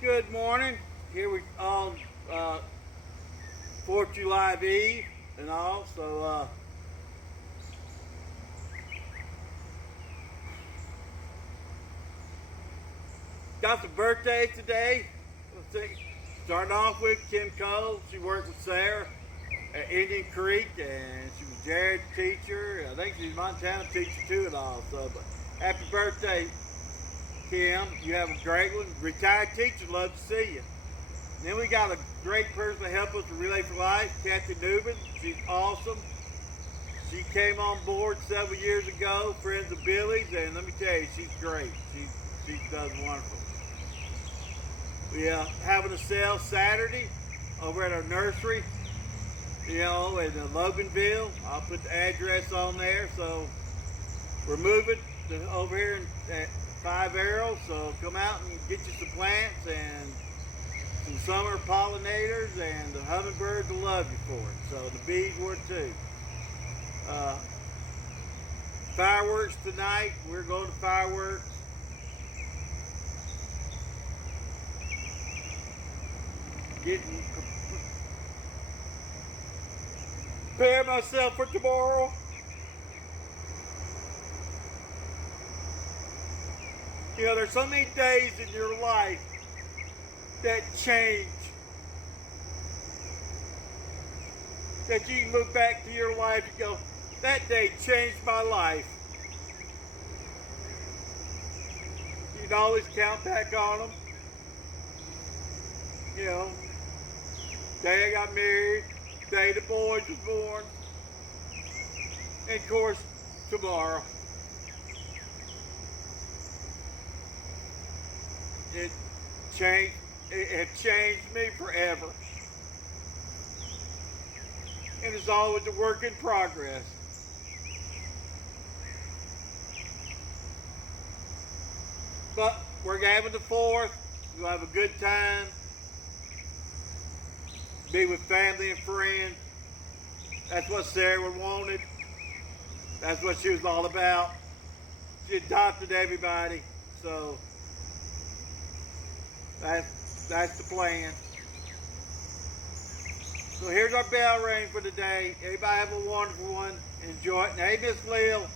Good morning. Here we on 4th of July Eve and all. So got some birthdays today. Let's see. Starting off with Kim Cole. She worked with Sarah at Indian Creek, and she was Jared's teacher. I think she's Montana teacher too and all. So, but happy birthday, Kim. You have a great one. Retired teacher, love to see you. Then we got a great person to help us with Relay for Life, Kathy Newman. She's awesome. She came on board several years ago, friends of Billy's, and let me tell you, she's great. She does wonderful. We are having a sale Saturday over at our nursery, in Loganville. I'll put the address on there. So we're moving over here at 5 Arrows, so come out and get you some plants and some summer pollinators, and the hummingbirds will love you for it. So the bees would too. Fireworks tonight. We're going to fireworks. Prepare myself for tomorrow. You know, there's so many days in your life that change, that you can look back to your life and go, that day changed my life. You can always count back on them. You know, day I got married, day the boys was born, and of course, tomorrow. It changed me forever. And it's always a work in progress. But we're having the 4th. We'll have a good time. Be with family and friends. That's what Sarah wanted. That's what she was all about. She adopted everybody. So that's the plan. So here's our bell ring for today. Everybody have a wonderful one. Enjoy it. And hey, Miss Lil,